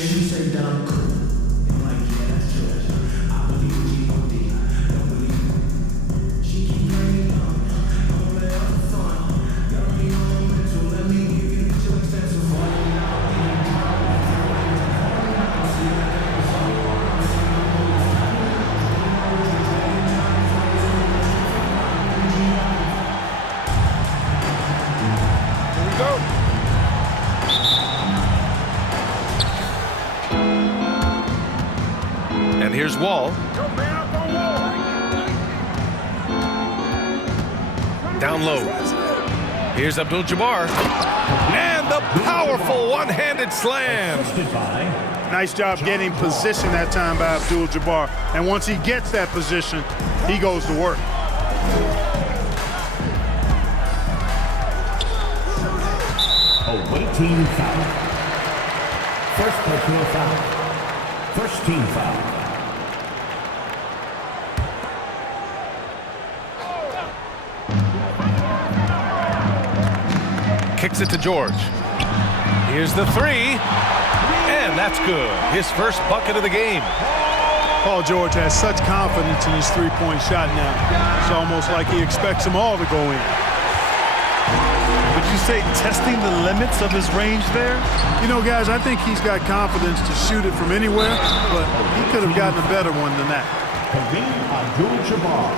She said that I'm cool. I'm like, yeah, that's George. I believe in G.O.D. Don't believe it. She keep playing, I'm gonna let her fun. Got me on the mental, let me give you too expensive for you now. Here we go. And here's Wall. Down low. Here's Abdul-Jabbar. And the powerful one-handed slam. Nice job getting position that time by Abdul-Jabbar. And once he gets that position, he goes to work. Away team foul. First personal foul. First team foul. Kicks it to George. Here's the three. And that's good. His first bucket of the game. Paul George has such confidence in his three-point shot now. It's almost like he expects them all to go in. Would you say testing the limits of his range there? You know, guys, I think he's got confidence to shoot it from anywhere, but he could have gotten a better one than that. Kareem Abdul-Jabbar.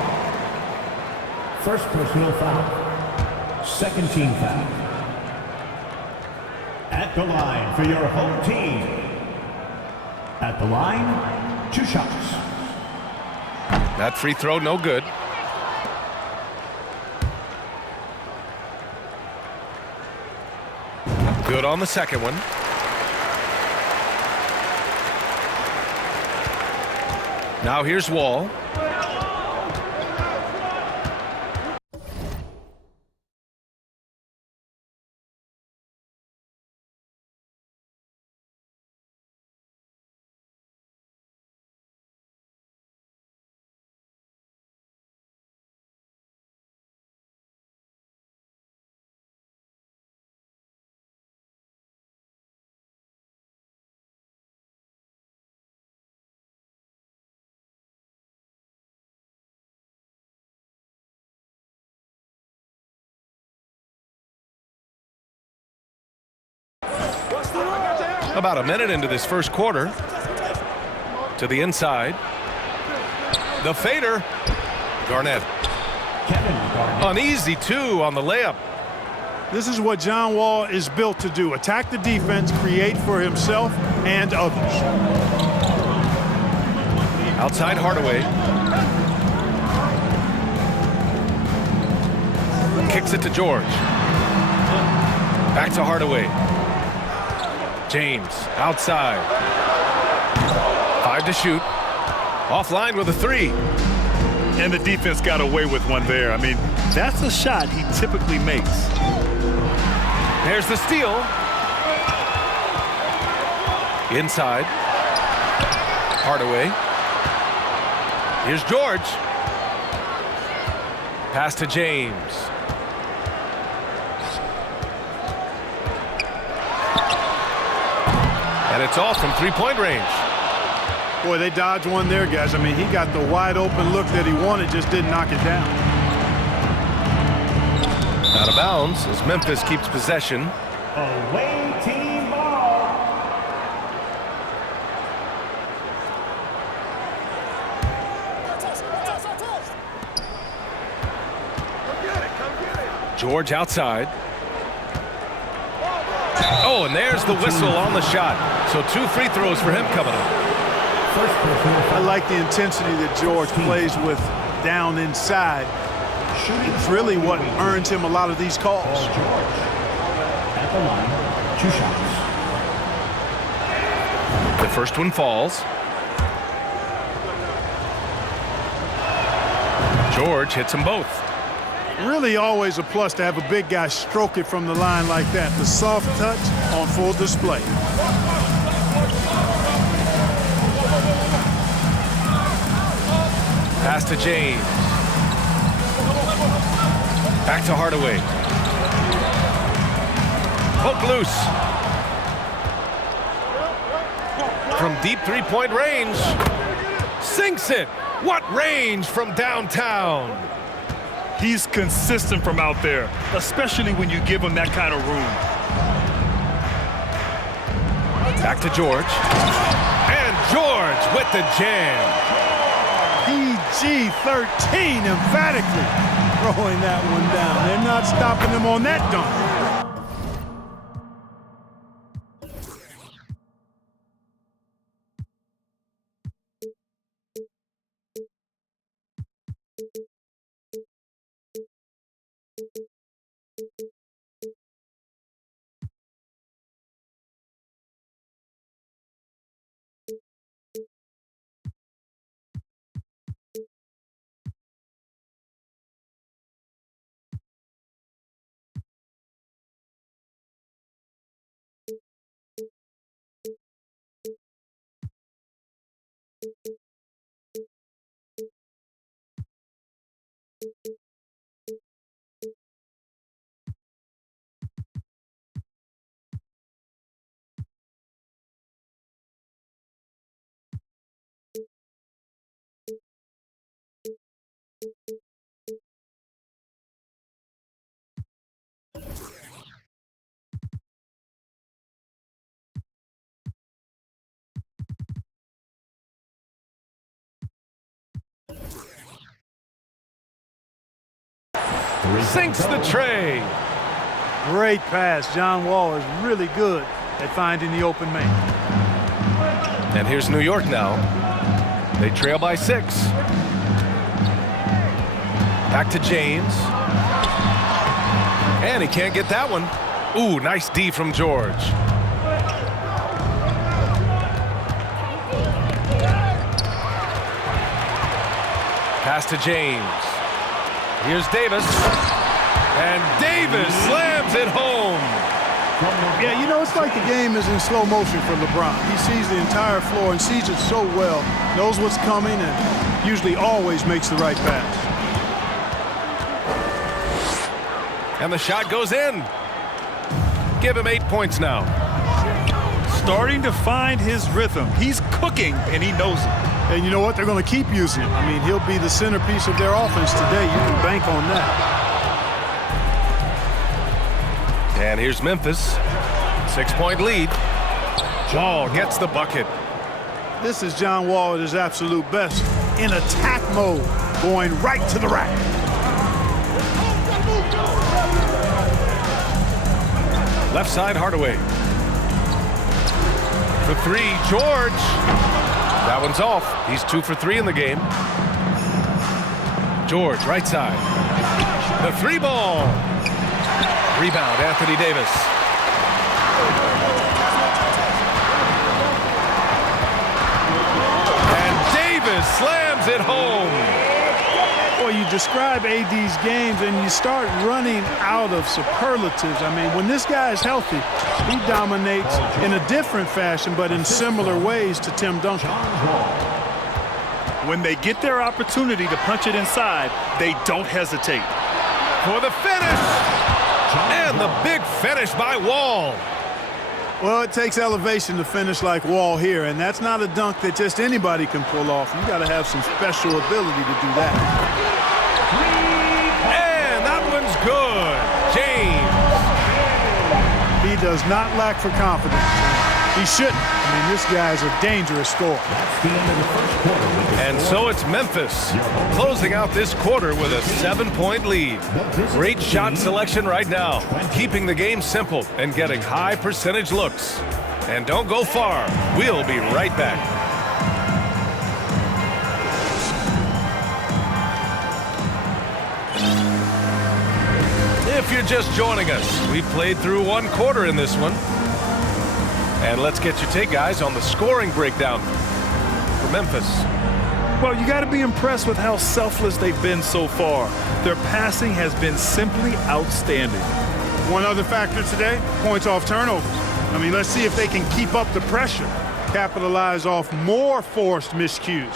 First personal foul. Second team foul. At the line for your home team. At the line, 2 shots. That free throw, no good. Good on the second one. Now here's Wall. About a minute into this first quarter. To the inside. The fader. Garnett. An easy 2 on the layup. This is what John Wall is built to do. Attack the defense, create for himself and others. Outside Hardaway. Kicks it to George. Back to Hardaway. James outside. 5 to shoot. Offline with a 3. And the defense got away with one there. I mean, that's a shot he typically makes. There's the steal. Inside. Hardaway. Here's George. Pass to James. And it's off from 3-point range. Boy, they dodged one there, guys. I mean, he got the wide open look that he wanted, just didn't knock it down. Out of bounds as Memphis keeps possession. Away team ball. George outside. Oh, and there's the whistle on the shot. So 2 free throws for him coming up. I like the intensity that George plays with down inside. It's really what earns him a lot of these calls. At the line, 2 shots. The first one falls. George hits them both. Really always a plus to have a big guy stroke it from the line like that. The soft touch on full display. Pass to James. Back to Hardaway. Poke loose. from deep three-point range. Sinks it. What range from downtown. He's consistent from out there, especially when you give him that kind of room. Back to George. And George with the jam. PG-13 emphatically throwing that one down. They're not stopping him on that dunk. Sinks the tray. Great pass. John Wall is really good at finding the open man. And here's New York now. They trail by 6. Back to James. And he can't get that one. Ooh, nice D from George. Pass to James. Here's Davis. And Davis slams it home. Yeah, you know, it's like the game is in slow motion for LeBron. He sees the entire floor and sees it so well, knows what's coming, and usually always makes the right pass. And the shot goes in. Give him 8 points now. Starting to find his rhythm. He's cooking, and he knows it. And you know what? They're going to keep using him. I mean, he'll be the centerpiece of their offense today. You can bank on that. And here's Memphis. 6-point lead. Wall gets the bucket. This is John Wall at his absolute best. In attack mode, going right to the rack. Left side, Hardaway. For 3, George. That one's off. He's 2 for 3 in the game. George, right side. The 3 ball. Rebound, Anthony Davis. And Davis slams it home. Boy, you describe AD's games and you start running out of superlatives. I mean, when this guy is healthy, he dominates in a different fashion, but in similar ways to Tim Duncan. When they get their opportunity to punch it inside, they don't hesitate. For the finish. And the big finish by Wall. Well, it takes elevation to finish like Wall here, and that's not a dunk that just anybody can pull off. You got to have some special ability to do that. And that one's good. James. He does not lack for confidence. He shouldn't. I mean, this guy's a dangerous scorer. And so it's Memphis closing out this quarter with a 7-point lead. Great shot selection right now, keeping the game simple and getting high percentage looks. And don't go far. We'll be right back. If you're just joining us, we've played through 1 quarter in this one. And let's get your take, guys, on the scoring breakdown for Memphis. Well, you got to be impressed with how selfless they've been so far. Their passing has been simply outstanding. One other factor today, points off turnovers. I mean, let's see if they can keep up the pressure, capitalize off more forced miscues.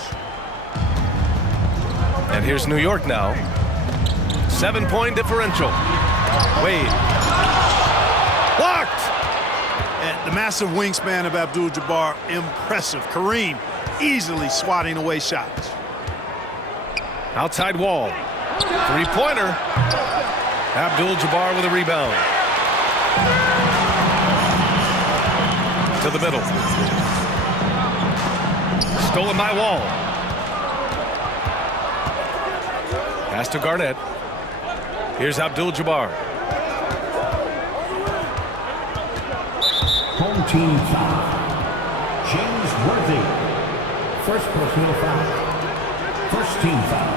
And here's New York now. 7-point differential. Wade. Blocked! And the massive wingspan of Abdul-Jabbar, impressive. Kareem easily swatting away shots. Outside wall. Three-pointer. Abdul-Jabbar with a rebound. To the middle. Stolen by Wall. Pass to Garnett. Here's Abdul-Jabbar. Home team foul. James Worthy. First personal foul. First team foul.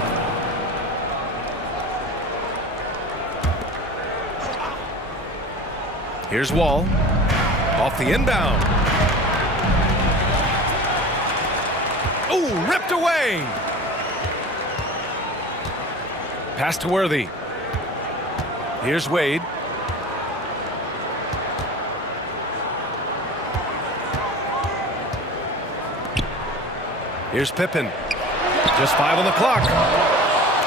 Here's Wall. Off the inbound. Oh, ripped away. Pass to Worthy. Here's Wade. Here's Pippen. Just 5 on the clock.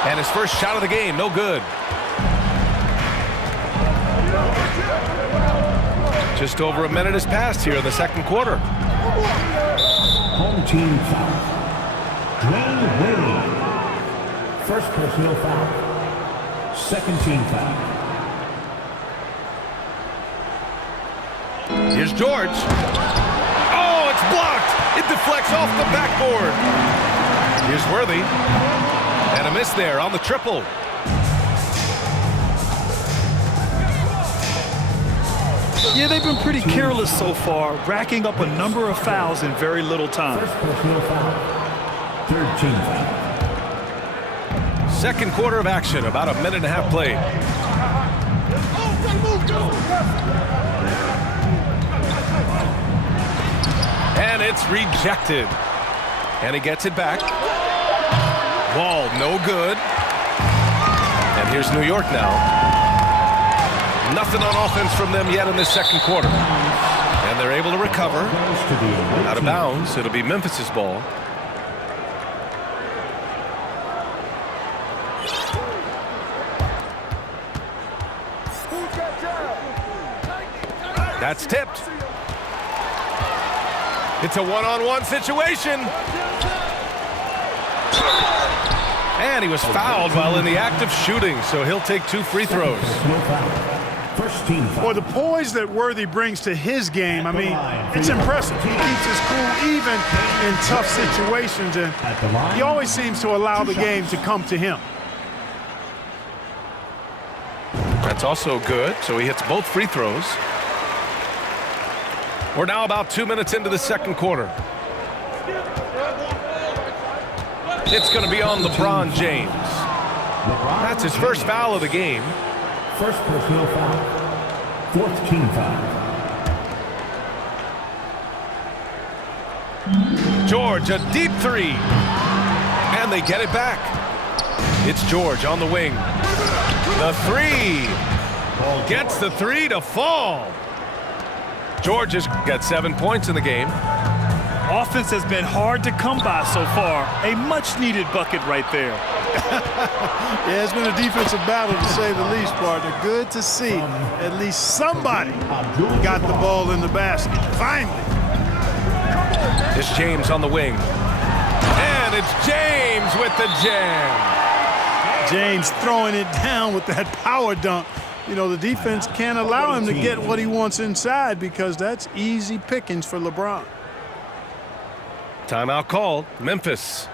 And his first shot of the game, no good. Just over a minute has passed here in the second quarter. Home team foul. Dwayne Wade. First personal foul. Second team foul. Here's George. Oh, it's blocked. It deflects off the backboard. Here's Worthy. And a miss there on the triple. Yeah, they've been pretty careless so far, racking up a number of fouls in very little time. First personal foul. Third team foul. Second quarter of action, about a minute and a half played. And it's rejected. And he gets it back. Wall, no good. And here's New York now. Nothing on offense from them yet in this second quarter. And they're able to recover. Out of bounds, it'll be Memphis's ball. That's tipped. It's a one-on-one situation. And he was fouled while in the act of shooting, so he'll take 2 free throws. First team foul. Boy, the poise that Worthy brings to his game, I mean, it's impressive. He keeps his cool even in tough situations, and he always seems to allow the game to come to him. That's also good, so he hits both free throws. We're now about 2 minutes into the second quarter. It's going to be on LeBron James. That's his first foul of the game. First personal foul. Fourth team foul. George, a deep three. And they get it back. It's George on the wing. The three. Gets the three to fall. George has got 7 points in the game. Offense has been hard to come by so far. A much-needed bucket right there. Yeah, it's been a defensive battle, to say the least, partner. Good to see at least somebody got the ball in the basket. Finally. It's James on the wing. And it's James with the jam. James throwing it down with that power dunk. You know, the defense can't allow him to get what he wants inside because that's easy pickings for LeBron. Timeout called. Memphis.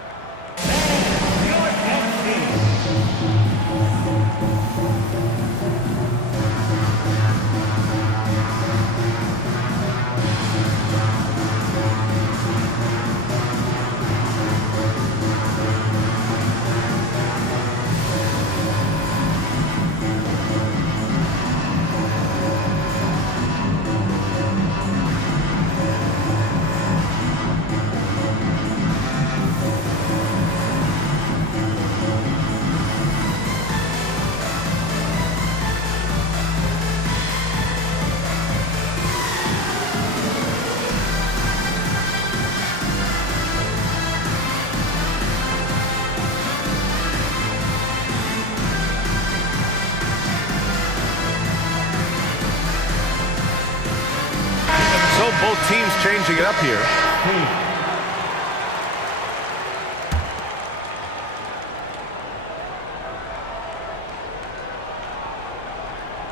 both teams changing it up here.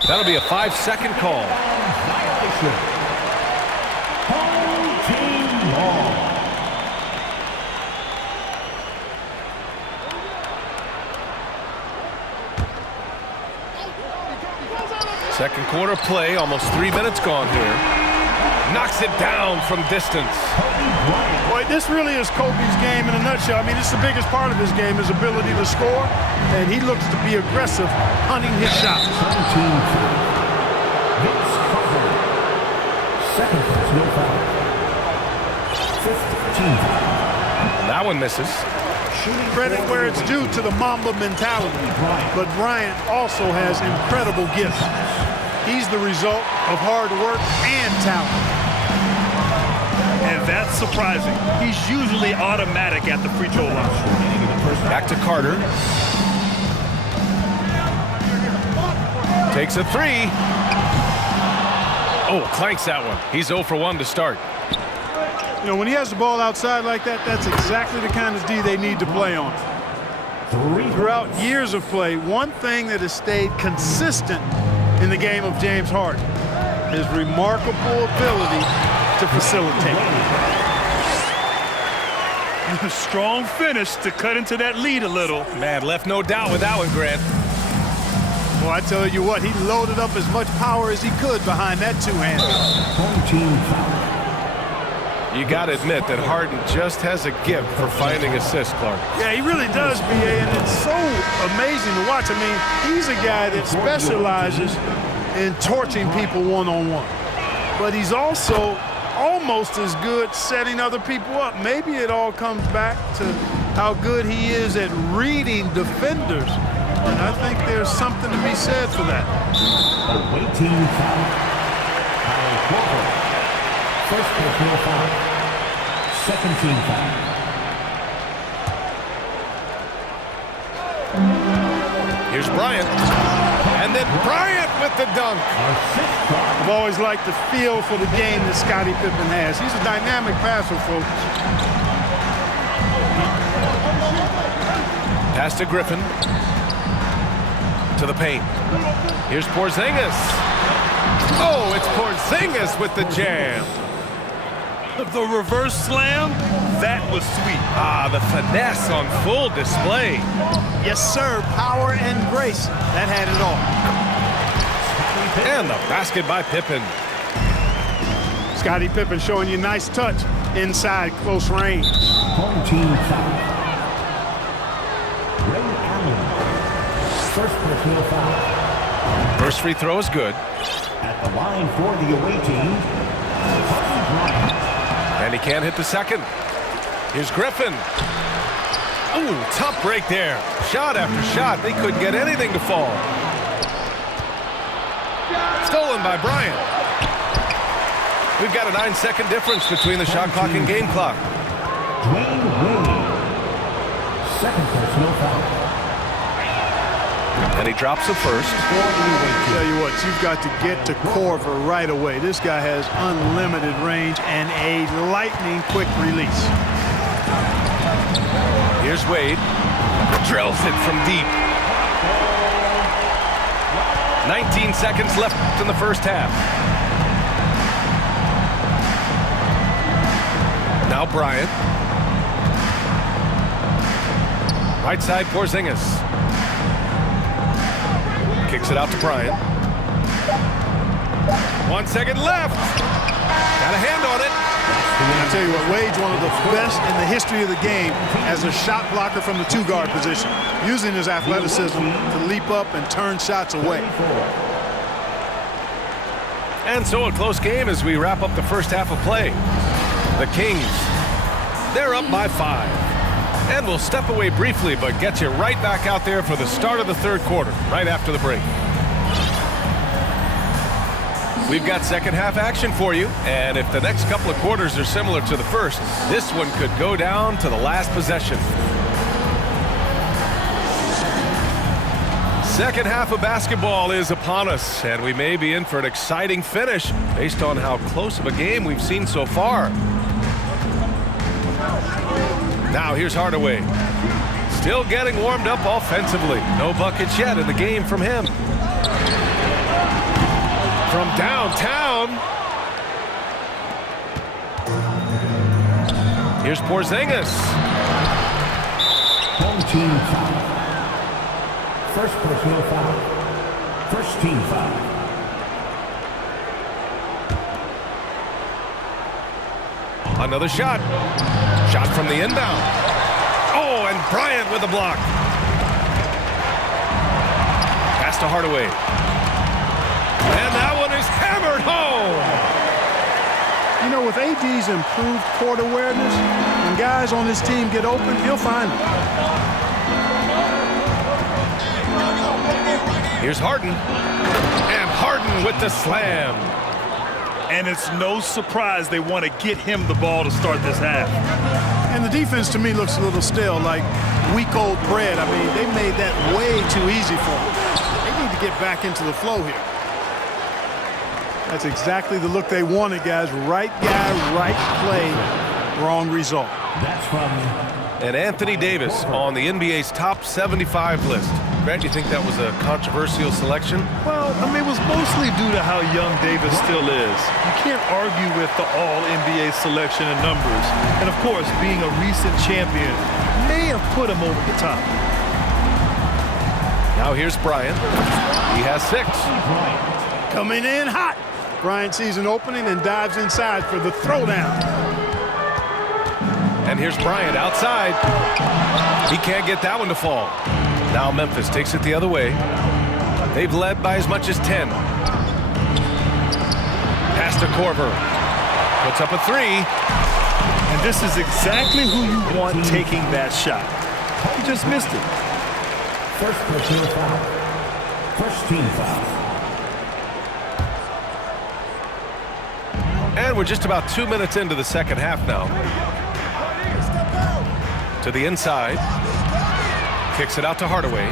That'll be a 5-second call. Violation. Home team ball. Second quarter play, almost 3 minutes gone here. Knocks it down from distance. Boy, this really is Kobe's game in a nutshell. I mean, it's the biggest part of his game, his ability to score, and he looks to be aggressive, hunting his shots. 17-2. Vince Carter. Second personal foul. 15 foul. That one misses. Credit where it's due to the Mamba mentality, but Bryant also has incredible gifts. He's the result of hard work and talent. And that's surprising. He's usually automatic at the free throw line. Back to Carter. Takes a three. Oh, clanks that one. He's 0 for 1 to start. You know, when he has the ball outside like that, that's exactly the kind of D they need to play on. Throughout years of play, one thing that has stayed consistent in the game of James Harden, his remarkable ability to facilitate. Strong finish to cut into that lead a little. Man, left no doubt with that one, Grant. Well, I tell you what, he loaded up as much power as he could behind that two-hander. Home team foul. You got to admit that Harden just has a gift for finding assists, Clark. Yeah, he really does, B.A., and it's so amazing to watch. I mean, he's a guy that specializes in torching people one-on-one. But he's also almost as good setting other people up. Maybe it all comes back to how good he is at reading defenders. And I think there's something to be said for that. Away team foul. Kyle Korver. First personal foul. Second team foul. Here's Bryant. And then Bryant with the dunk. I've always liked the feel for the game that Scottie Pippen has. He's a dynamic passer, folks. Pass to Griffin. To the paint. Here's Porzingis. Oh, it's Porzingis with the jam. The reverse slam, that was sweet. Ah, the finesse on full display. Yes, sir. Power and grace. That had it all. And the basket by Pippen. Scottie Pippen showing you nice touch inside close range. Home team foul. Ray Allen. First personal foul. First free throw is good. At the line for the away team, Kobe Bryant. And he can't hit the second. Here's Griffin. Ooh, tough break there. Shot after shot. They couldn't get anything to fall. Stolen by Bryant. We've got a 9-second difference between the shot clock and game clock. Dwayne Wade. Second personal foul. And he drops the first. Tell you what, you've got to get to Korver right away. This guy has unlimited range and a lightning-quick release. Here's Wade. Drills it from deep. 19 seconds left in the first half. Now Bryant. Right side, Porzingis. Kicks it out to Bryant. 1 second left. Got a hand on it. I tell you what, Wade's one of the best in the history of the game as a shot blocker from the two-guard position, using his athleticism to leap up and turn shots away. And so a close game as we wrap up the first half of play. The Kings, they're up by 5. And we'll step away briefly, but get you right back out there for the start of the third quarter, right after the break. We've got second half action for you, and if the next couple of quarters are similar to the first, this one could go down to the last possession. Second half of basketball is upon us, and we may be in for an exciting finish based on how close of a game we've seen so far. Now here's Hardaway. Still getting warmed up offensively. No buckets yet in the game from him. From downtown. Here's Porzingis. Home team foul. First personal foul. First team foul. Another shot. Shot from the inbound. Oh, and Bryant with a block. Pass to Hardaway. And that one is hammered home. You know, with AD's improved court awareness, when guys on his team get open, he'll find them. Here's Harden. And Harden with the slam. And it's no surprise they want to get him the ball to start this half. And the defense, to me, looks a little stale, like week-old bread. I mean, they made that way too easy for them. They need to get back into the flow here. That's exactly the look they wanted, guys. Right guy, right play, wrong result. That's from... And Anthony Davis on the NBA's top 75 list. Grant, do you think that was a controversial selection? Well, I mean, it was mostly due to how young Davis still is. You can't argue with the all-NBA selection and numbers. And, of course, being a recent champion may have put him over the top. Now here's Bryant. He has 6. Coming in hot. Bryant sees an opening and dives inside for the throwdown. And here's Bryant outside. He can't get that one to fall. Now Memphis takes it the other way. They've led by as much as 10. Pass to Korver. Puts up a 3. And this is exactly who you want taking that shot. He just missed it. First personal foul. First team foul. And we're just about 2 minutes into the second half now. To the inside. Kicks it out to Hardaway.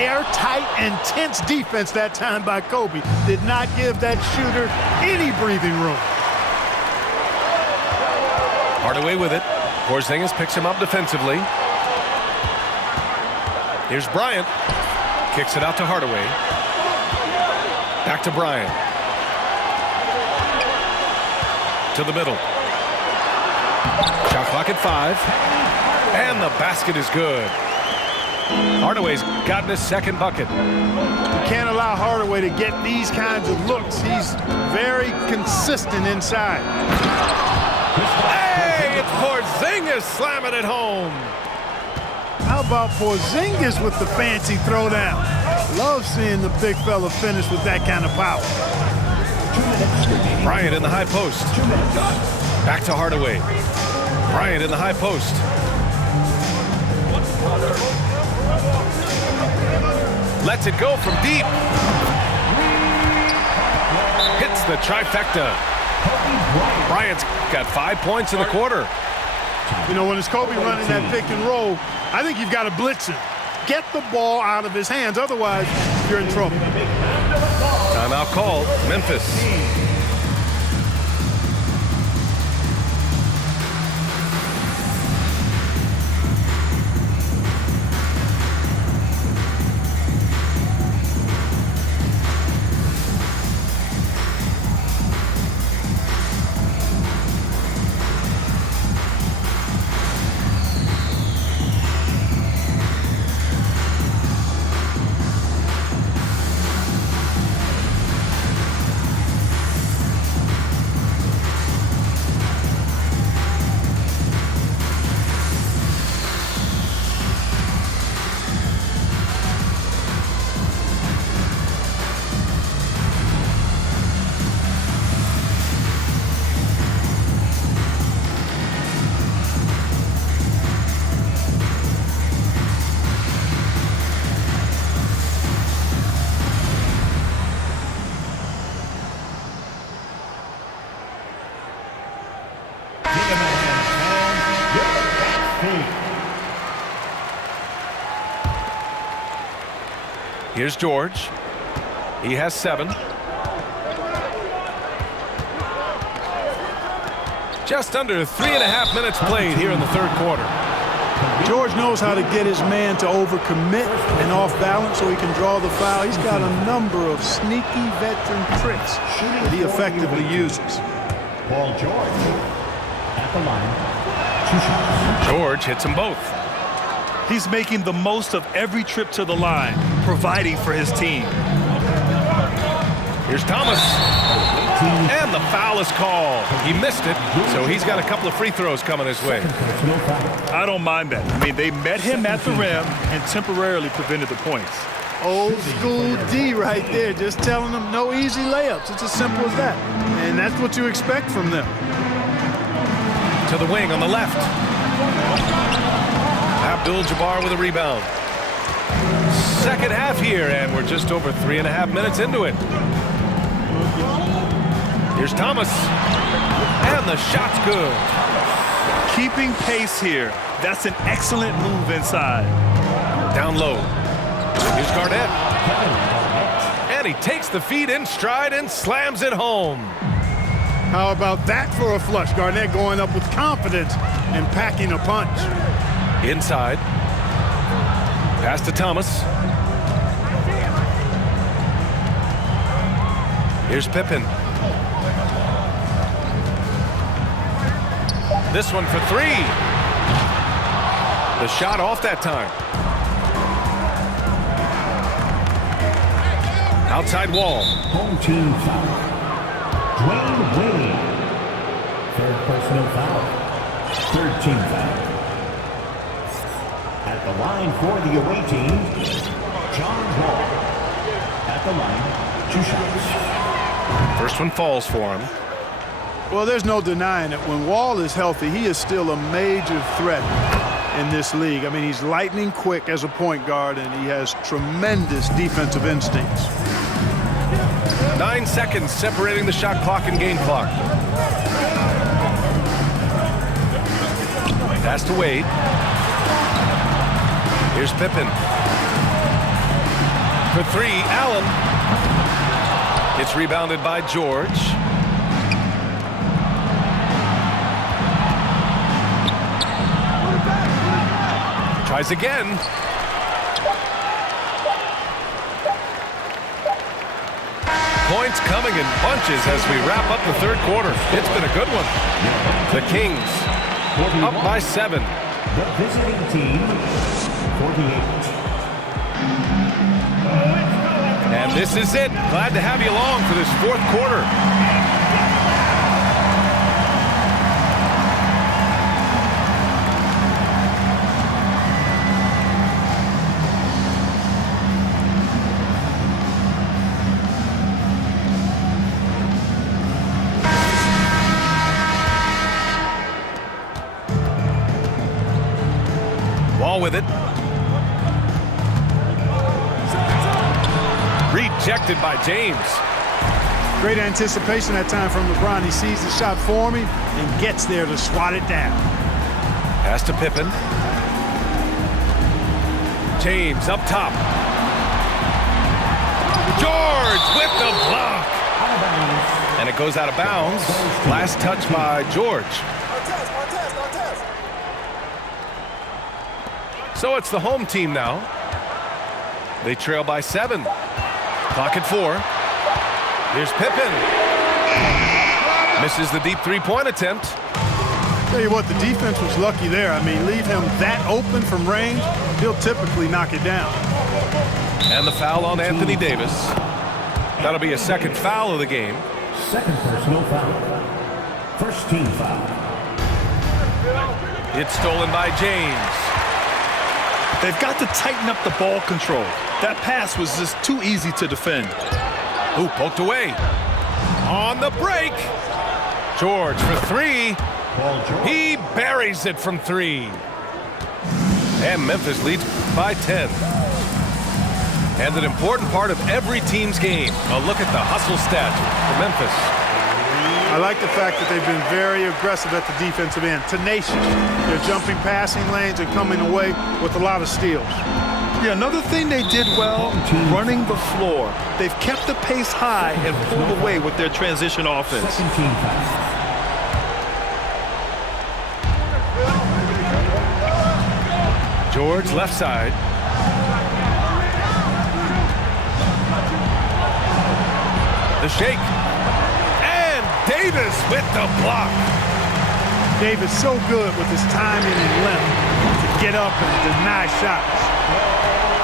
Airtight, intense defense that time by Kobe. Did not give that shooter any breathing room. Hardaway with it. Porzingis picks him up defensively. Here's Bryant. Kicks it out to Hardaway. Back to Bryant. To the middle. Shot clock at 5. And the basket is good. Hardaway's gotten his second bucket. You can't allow Hardaway to get these kinds of looks. He's very consistent inside. Hey, it's Porzingis slamming it home. How about Porzingis with the fancy throwdown? Love seeing the big fella finish with that kind of power. Bryant in the high post. Back to Hardaway. Bryant in the high post. Lets it go from deep. Hits the trifecta. Bryant's got 5 points in the quarter. You know, when it's Kobe running that pick and roll, I think you've got to blitz him. Get the ball out of his hands. Otherwise, you're in trouble. Timeout called. Memphis. Here's George. He has 7. Just under 3.5 minutes played here in the third quarter. George knows how to get his man to overcommit and off balance so he can draw the foul. He's got a number of sneaky veteran tricks that he effectively uses. Paul George at the line. 2 shots. George hits them both. He's making the most of every trip to the line, providing for his team. Here's Thomas. And the foul is called. He missed it, so he's got a couple of free throws coming his way. I don't mind that. I mean, they met him at the rim and temporarily prevented the points. Old school D right there, just telling them no easy layups. It's as simple as that. And that's what you expect from them. To the wing on the left. Abdul-Jabbar with a rebound. Second half here, and we're just over 3.5 minutes into it. Here's Thomas. And the shot's good. Keeping pace here. That's an excellent move inside. Down low. Here's Garnett. And he takes the feed in stride and slams it home. How about that for a flush? Garnett going up with confidence and packing a punch. Inside. Pass to Thomas. Here's Pippen. This one for 3. The shot off that time. Outside wall. Home team foul. Dwayne Wade. Third personal foul. Third team foul. At the line for the away team, John Wall. At the line, 2 shots. First one falls for him. Well, there's no denying it. When Wall is healthy, he is still a major threat in this league. I mean, he's lightning quick as a point guard, and he has tremendous defensive instincts. 9 seconds separating the shot clock and game clock. Pass to Wade. Here's Pippen. For 3, Allen. It's rebounded by George. Tries again. Points coming in bunches as we wrap up the third quarter. It's been a good one. The Kings up by 7. The visiting team, 48. And this is it. Glad to have you along for this fourth quarter. Wall with it. Rejected by James. Great anticipation that time from LeBron. He sees the shot forming and gets there to swat it down. Pass to Pippen. James up top. George with the block. And it goes out of bounds. Last touch by George. So it's the home team now. They trail by 7. Clock at 4. Here's Pippen. Misses the deep three-point attempt. Tell you what, the defense was lucky there. I mean, leave him that open from range, he'll typically knock it down. And the foul on Anthony Davis. That'll be a second foul of the game. Second personal foul. First team foul. It's stolen by James. They've got to tighten up the ball control. That pass was just too easy to defend. Ooh, poked away. On the break. George for 3. He buries it from 3. And Memphis leads by 10. And an important part of every team's game. A look at the hustle stat for Memphis. I like the fact that they've been very aggressive at the defensive end. Tenacious. They're jumping passing lanes and coming away with a lot of steals. Yeah, another thing they did well, running the floor. They've kept the pace high and pulled away with their transition offense. Second team foul. George left side. The shake. And Davis with the block. Davis so good with his timing and length to get up and deny shots.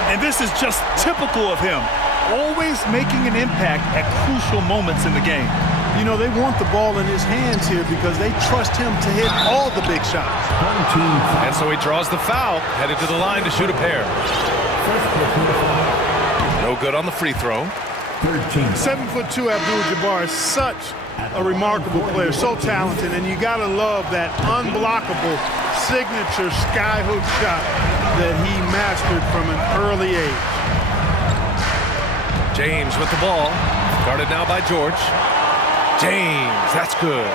And this is just typical of him, always making an impact at crucial moments in the game. You know, they want the ball in his hands here because they trust him to hit all the big shots. And so he draws the foul, headed to the line to shoot a pair. No good on the free throw. 7'2" Abdul-Jabbar is such a remarkable player, so talented, and you gotta love that unblockable signature skyhook shot that he mastered from an early age. James with the ball, guarded now by George. James, that's good.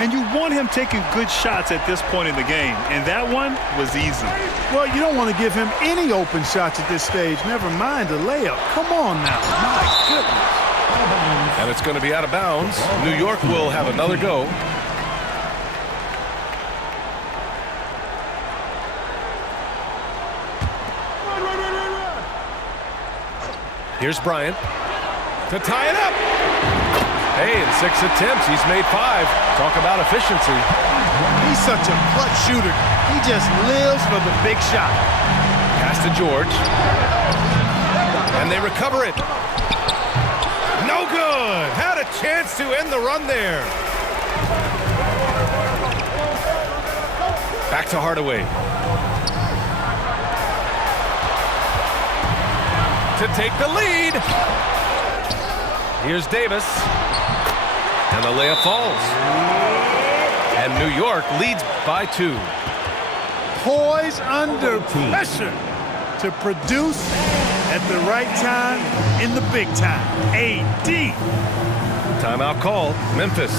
And you want him taking good shots at this point in the game, and that one was easy. Well, you don't want to give him any open shots at this stage, never mind a layup. Come on now, my goodness. And it's going to be out of bounds. New York will have another go. Here's Bryant to tie it up. Hey, in 6 attempts, he's made 5. Talk about efficiency. He's such a clutch shooter. He just lives for the big shot. Pass to George. And they recover it. No good. Had a chance to end the run there. Back to Hardaway. To take the lead. Here's Davis. And the layup falls. And New York leads by 2. Poise under pressure to produce at the right time in the big time. AD. Timeout call, Memphis.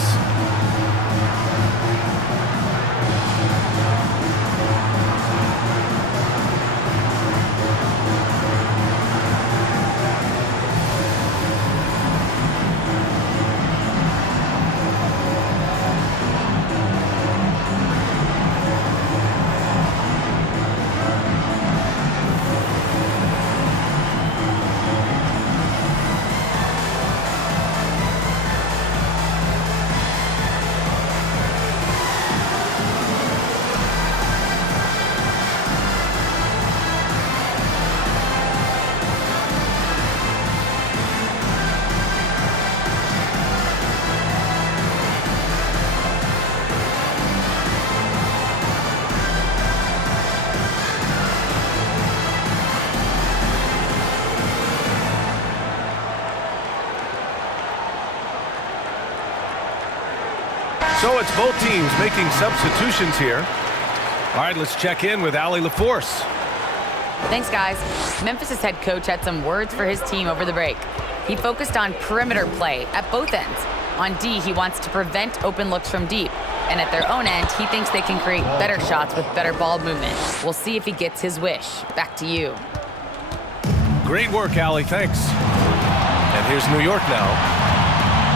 So it's both teams making substitutions here. All right, let's check in with Allie LaForce. Thanks, guys. Memphis' head coach had some words for his team over the break. He focused on perimeter play at both ends. On D, he wants to prevent open looks from deep. And at their own end, he thinks they can create better shots with better ball movement. We'll see if he gets his wish. Back to you. Great work, Allie. Thanks. And here's New York now.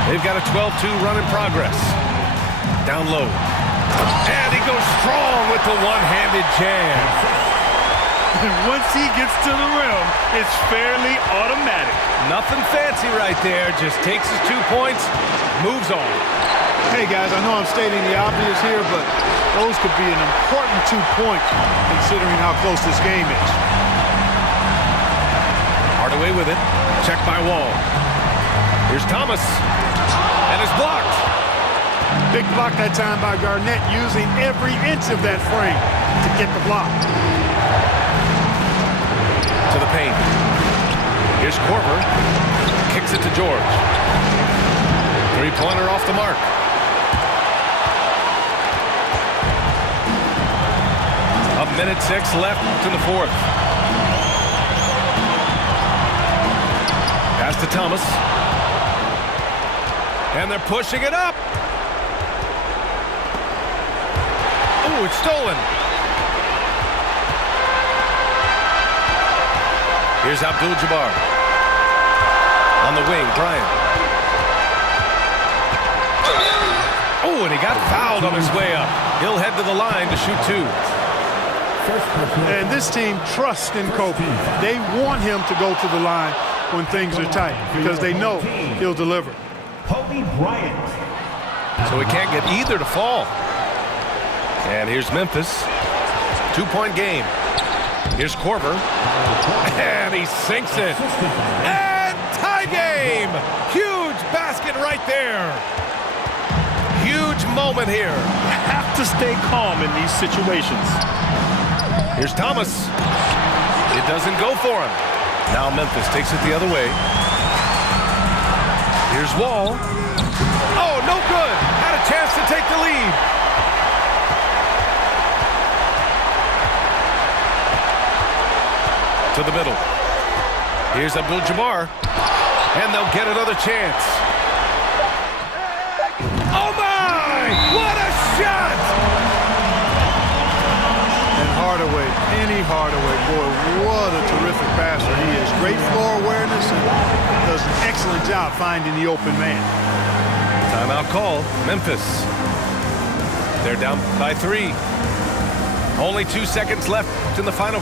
They've got a 12-2 run in progress. Down low. And he goes strong with the one-handed jam. And once he gets to the rim, it's fairly automatic. Nothing fancy right there. Just takes his 2 points, moves on. Hey, guys, I know I'm stating the obvious here, but those could be an important 2 points considering how close this game is. Hardaway with it. Check by Wall. Here's Thomas. And it's blocked. Big block that time by Garnett, using every inch of that frame to get the block. To the paint. Here's Korver. Kicks it to George. Three-pointer off the mark. A minute 6 left in the 4th. Pass to Thomas. And they're pushing it up. Oh, it's stolen. Here's Abdul-Jabbar. On the wing, Bryant. Oh, and he got fouled on his way up. He'll head to the line to shoot 2. And this team trusts in Kobe. They want him to go to the line when things are tight because they know he'll deliver. Kobe Bryant. So he can't get either to fall. And here's Memphis. 2-point game. Here's Korver. And he sinks it. And tie game! Huge basket right there. Huge moment here. You have to stay calm in these situations. Here's Thomas. It doesn't go for him. Now Memphis takes it the other way. Here's Wall. Oh, no good. Had a chance to take the lead. To the middle. Here's Abdul-Jabbar. And they'll get another chance. Oh, my! What a shot! And Hardaway, Penny Hardaway, boy, what a terrific passer he is. Great floor awareness and does an excellent job finding the open man. Timeout call, Memphis. They're down by 3. Only 2 seconds left in the final.